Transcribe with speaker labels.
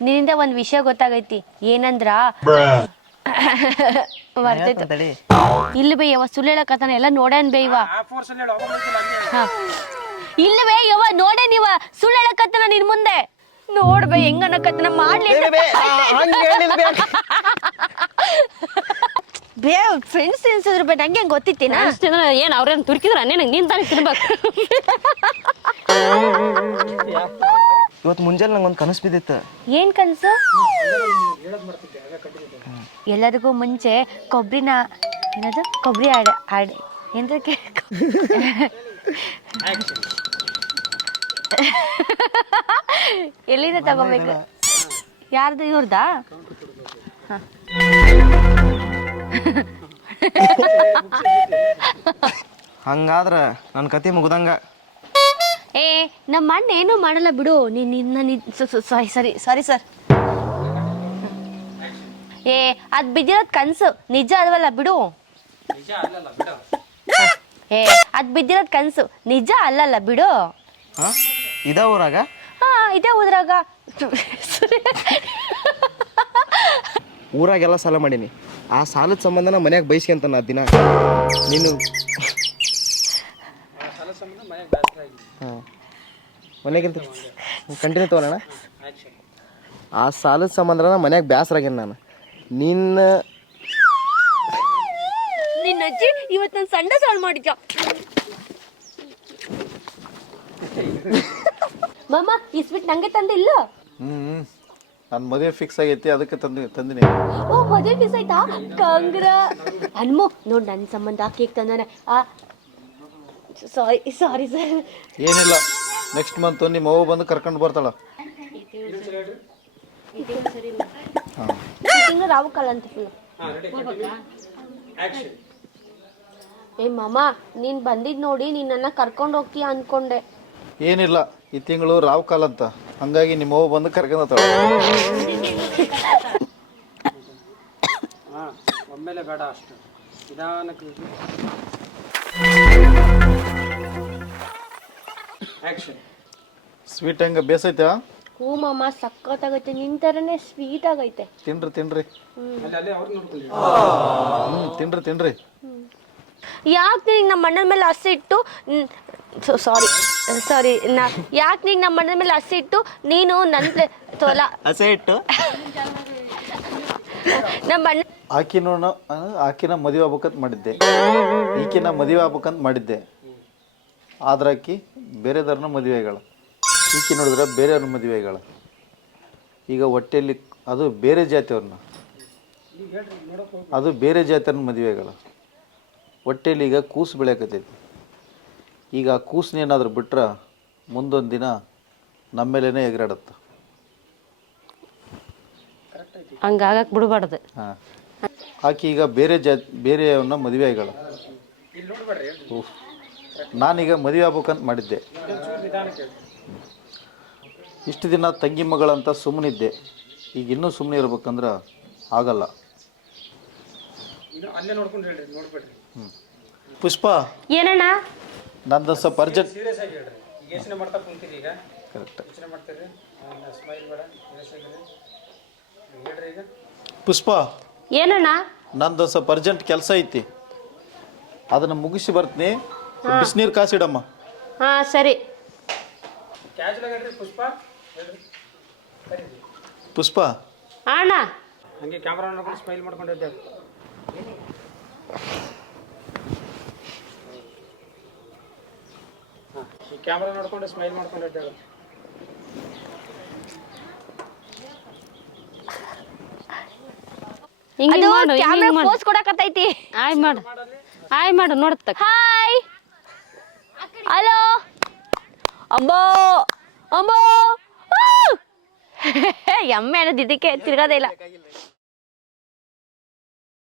Speaker 1: ನಿನ್ನಿಂದ ಒಂದ್ ವಿಷಯ ಗೊತ್ತಾಗೈತಿ. ಏನಂದ್ರ? ಇಲ್ಲ
Speaker 2: ಬೇ
Speaker 1: ಇಲ್ಲಿ ಬೈ ಯವ ಸುಳ್ಳು ಹೇಳಕತ್ತಾನ? ಎಲ್ಲ ನೋಡ್ಯಾನ್ ಬೇ ಇವ. ಹ. ಇಲ್ಲ ಬೈ ಯವ ನೋಡೆ ನೀವ ಸುಳ್ಳು ಹೇಳಕತ್ತಾನ ನಿನ್ ಮುಂದೆ? ನೋಡ್ ಬೈ ಹೆಂಗ ಅನ್ನಕತ್ತಾನ? ಮಾಡ್ಲಿ ಅಂತ.
Speaker 2: ಹಂಗೆ ಹೇಳಿಲ್ಲ ಬೇ.
Speaker 1: ಫ್ರೆಂಡ್ಸ್ ತಿನ್ಸಿದ್ರು ಬೇ ನಂಗೆ ಹೆಂಗ್ ಗೊತ್ತಿತ್ತೇನ?
Speaker 3: ಅಷ್ಟಿದ್ರೆ ಏನ್ ಅವ್ರೇನ್ ತುರ್ಕಿದ್ರ? ನೀನ್ ನೀನ್ ತಾನೇ ತಿನ್ಬೇಕು.
Speaker 2: ಇವತ್ತು ಮುಂಜಾನೆ ನಂಗೆ ಒಂದು ಕನಸು ಬಿದ್ದಿತ್ತು.
Speaker 1: ಏನ್ ಕನ್ಸು? ಎಲ್ಲರಿಗೂ ಮುಂಚೆ ಕೊಬ್ಬರಿನ ಏನದು? ಕೊಬ್ಬರಿ ಆಡ ಆಡ ಎಂತಕ್ಕೆ ಎಲ್ಲಿಂದ ತಗೋಬೇಕು? ಯಾರ್ದು ಇವ್ರದಾ?
Speaker 2: ಹಂಗಾದ್ರೆ ನನ್ನ ಕತೆ ಮುಗ್ದಂಗ.
Speaker 1: ಏ ನಮ್ಮ ಅಣ್ಣ ಏನೂ ಮಾಡಲ್ಲ ಬಿಡು. ನೀನು ನಿನ್ನ ಸಾರಿ ಸರಿ ಸಾರಿ ಸರ್. ಏ ಅದು ಬಿದ್ದಿರೋದ್ ಕನಸು. ನಿಜ ಅಲ್ವಲ್ಲ ಬಿಡು.
Speaker 4: ನಿಜ ಅಲ್ಲಲ್ಲ ಬಿಡು.
Speaker 1: ಏ ಅದ್ ಬಿದ್ದಿರೋದ್ ಕನಸು. ನಿಜ ಅಲ್ಲಲ್ಲ ಬಿಡು.
Speaker 2: ಹಾ? ಇದ ಊರಾಗ?
Speaker 1: ಹಾ ಇದೇ ಊದ್ರಾಗ.
Speaker 2: ಊರಾಗೆಲ್ಲ ಸಾಲ ಮಾಡೀನಿ. ಆ ಸಾಲದ ಸಂಬಂಧನ ಮನ್ಯಾಗ ಬಯಸ್ಕೊಂತ ನಾ ದಿನ. ನೀನು
Speaker 4: ಆ ಸಲ ಸಂಬಂಧ ಮನೆಗೆ ಬೇಸರ ಆಗಿದೆ
Speaker 2: ಹಾಂ ಮನೆಗಿಂತ ಕಂಟಿನ್ಯೂ ತಗೋಣ ಆ ಸಾಲದ ಸಂಬಂಧನ ಮನ್ಯಾಗ ಬೇಸರಾಗೇನಿ ನಾನು. ನಿನ್ನ
Speaker 1: ನಿನ್ನ ಅಜ್ಜಿ ಇವತ್ತು ನಾನು ಸಂಡ ಸಾಲ್ ಮಾಡಿದ್ಯ ಮಾಮ ಇಸ್ಬಿಟ್ ನಂಗೆ ತಂದಿಲ್ಲ
Speaker 5: ಹ್ಞೂ ನನ್ನ ಮದುವೆ ಫಿಕ್ಸ್ ಆಗೈತಿ ಅದಕ್ಕೆ ತಂದು ತಂದಿನಿ.
Speaker 1: ಓ ಮದುವೆ ಮಿಸ್ ಆಯ್ತಾ? ಕಂಗ್ರ. ಹನುಮು ನೋಡ್ ನನ್ನ ಸಂಬಂಧ ಕೇಕ್ ತಂದಾನೆ. ಆ ಸಾರಿ ಸಾರಿ ಸರ್
Speaker 5: ಏನಿಲ್ಲ. ನೆಕ್ಸ್ಟ್ ಮಂತ್ ನಿಮ್ಮ ಅವ್ವ ಬಂದು ಕರ್ಕೊಂಡು ಬರ್ತಾಳ.
Speaker 1: ತಿಂಗಳು ರಾವು ಕಾಲ ಅಂತ ಫುಲ್
Speaker 4: ಆಕ್ಷನ್
Speaker 1: ಏ ಮಾಮ ನೀನ್ ಬಂದಿದ್ ನೋಡಿ ನಿನ್ನ ಕರ್ಕೊಂಡು ಹೋಗ್ತೀಯ ಅನ್ಕೊಂಡೆ.
Speaker 5: ಏನಿಲ್ಲ ಈ ತಿಂಗಳು ರಾವ್ ಕಾಲ್ ಅಂತ. ಹಂಗಾಗಿ ನಿಮ್ಮ ಅವ್ವ ಬಂದು ಕರ್ಕೊಂಡು ಹೋಗ್ತಾಳ.
Speaker 4: ಹಾ ಒಮ್ಮೆಲೆ ಬೇಡ ಅಷ್ಟು. ನಿಧಾನಕ್ಕೆ ಆಕ್ಷನ್
Speaker 5: ಸ್ವೀಟ್ ಹೆಂಗ? ಬೇಸೈತೆ
Speaker 1: ಹೂ ಮಾಮ ಸಖತ್ತಾಗೈತೆ ನಿನ್ ಥರನೇ ಸ್ವೀಟ್ ಆಗೈತೆ.
Speaker 5: ತಿನ್ರಿ ತಿನ್ರಿ.
Speaker 4: ಅಲ್ಲಿ ಅಲ್ಲೇ ಅವ್ರು ನೋಡ್ಕೊಳ್ಳಿ.
Speaker 5: ಹ್ಞೂ ತಿನ್ರಿ ತಿನ್ರಿ.
Speaker 1: ಯಾಕೆ ನೀನು ನಮ್ಮ ಅಣ್ಣನ ಮೇಲೆ ಹಸಿ ಇಟ್ಟು ಸಾರಿ ಸಾರಿ ನಾ ಯಾಕೆ ನೀನು ನಮ್ಮ ಅಣ್ಣನ ಮೇಲೆ ಹಸಿ ಇಟ್ಟು ನೀನು ನನ್ನ ತೋಲ.
Speaker 2: ಹಸೆ ಇಟ್ಟು?
Speaker 1: ನಮ್ಮ ಅಣ್ಣ
Speaker 5: ಆಕಿನ ಆಕಿನ ಮದುವೆ ಆಗ್ಬೇಕಂತ ಮಾಡಿದ್ದೆ. ಈಕಿನ ಮದುವೆ ಆಗ್ಬೇಕಂತ ಮಾಡಿದ್ದೆ. ಆದ್ರೆ ಆಕಿ ಬೇರೆದವ್ರನ್ನ ಮದುವೆ ಈಚೆ ಈಕಿ ನೋಡಿದ್ರೆ ಬೇರೆಯವ್ರನ್ನ ಮದುವೆ ಆಗ್ಯಾಳ ಈಗ ಹೊಟ್ಟೆಯಲ್ಲಿ ಅದು ಬೇರೆ ಜಾತಿಯವ್ರನ್ನ. ಅದು ಬೇರೆ ಜಾತಿಯವ್ರನ್ನ ಮದುವೆಗಳು ಹೊಟ್ಟೆಯಲ್ಲಿ ಈಗ ಕೂಸು ಬೆಳೆಯಕತ್ತೈತಿ. ಈಗ ಆ ಕೂಸನ್ನ ಏನಾದರೂ ಬಿಟ್ರೆ ಮುಂದೊಂದು ದಿನ ನಮ್ಮೇಲೇನೆ ಎಗರಾಡತ್ತೆ.
Speaker 3: ಹಂಗಾಗಕ್ ಬಿಡಬಾರ್ದು.
Speaker 5: ಹಾಂ. ಆಕೆ ಈಗ ಬೇರೆ ಜಾತಿ ಬೇರೆಯವ್ರನ್ನ ಮದುವೆ ಓಹ್. ನಾನೀಗ ಮದುವೆ ಆಗ್ಬೇಕಂತ ಮಾಡಿದ್ದೆ. ಇಷ್ಟು ದಿನ ತಂಗಿ ಮಗಳಂತ ಸುಮ್ಮನಿದ್ದೆ ಈಗ ಇನ್ನೂ ಸುಮ್ಮನೆ ಇರ್ಬೇಕಂದ್ರೆ ಆಗಲ್ಲ.
Speaker 4: ಇನ್ನು ಅಲ್ಲೇ ನೋಡ್ಕೊಂಡು ಹೇಳ್ರಿ ನೋಡ್ಬೇಡ್ರಿ
Speaker 5: ಪುಷ್ಪ.
Speaker 1: ಏನಣ್ಣ?
Speaker 5: ನಂದು ಸ್ವಲ್ಪ ಅರ್ಜೆಂಟ್
Speaker 4: ಸೀರಿಯಸ್ ಆಗಿ ಹೇಳ್ರಿ. ಈಗ ಯೋಚನೆ ಮಾಡ್ತಾ ಕುಂತೀರಿ ಈಗ.
Speaker 5: ಕರೆಕ್ಟ್ ಪುಷ್ಪ.
Speaker 3: ಏನಣ್ಣ?
Speaker 5: ನಂದು ಸ್ವಲ್ಪ ಅರ್ಜೆಂಟ್ ಕೆಲಸ ಐತಿ. ಅದನ್ನು ಮುಗಿಸಿ ಬರ್ತೀನಿ. ಬಿಸಿನೀರು ಕಾಸಿಡಮ್ಮ.
Speaker 3: ಹಾ ಸರಿ.
Speaker 4: ಪುಷ್ಪ?
Speaker 5: ಪುಷ್ಪ
Speaker 3: ಅಣ್ಣ.
Speaker 4: ಹಂಗೆ ಕ್ಯಾಮ್ರಾ ನೋಡ್ಕೊಂಡು ಸ್ಮೈಲ್ ಮಾಡ್ಕೊಂಡಿದ್ದೆ. ಈ ಕ್ಯಾಮ್ರಾ ನೋಡ್ಕೊಂಡು ಸ್ಮೈಲ್ ಮಾಡ್ಕೊಂಡಿದ್ದೆ.
Speaker 3: ಹಿಂಗ್
Speaker 1: ಅದು
Speaker 3: ಮಾಡು
Speaker 1: ಕ್ಯಾಮ್ರಾ
Speaker 3: ಮಾಡು.
Speaker 1: ಪೋಸ್ ಕೊಡಕತ್ತೈತಿ.
Speaker 3: ಆಯ್ ಮಾಡು. ಆಯ್ ಮಾಡು ನೋಡತ್ತ
Speaker 1: ಹಾಯ್ ಹಲೋ? ಅಬ್ಬೋ ಅಬ್ಬೋ ಎಮ್ಮೆ ಅನ್ನೋದು ಇದಕ್ಕೆ ತಿರ್ಗೋದೇ ಇಲ್ಲ.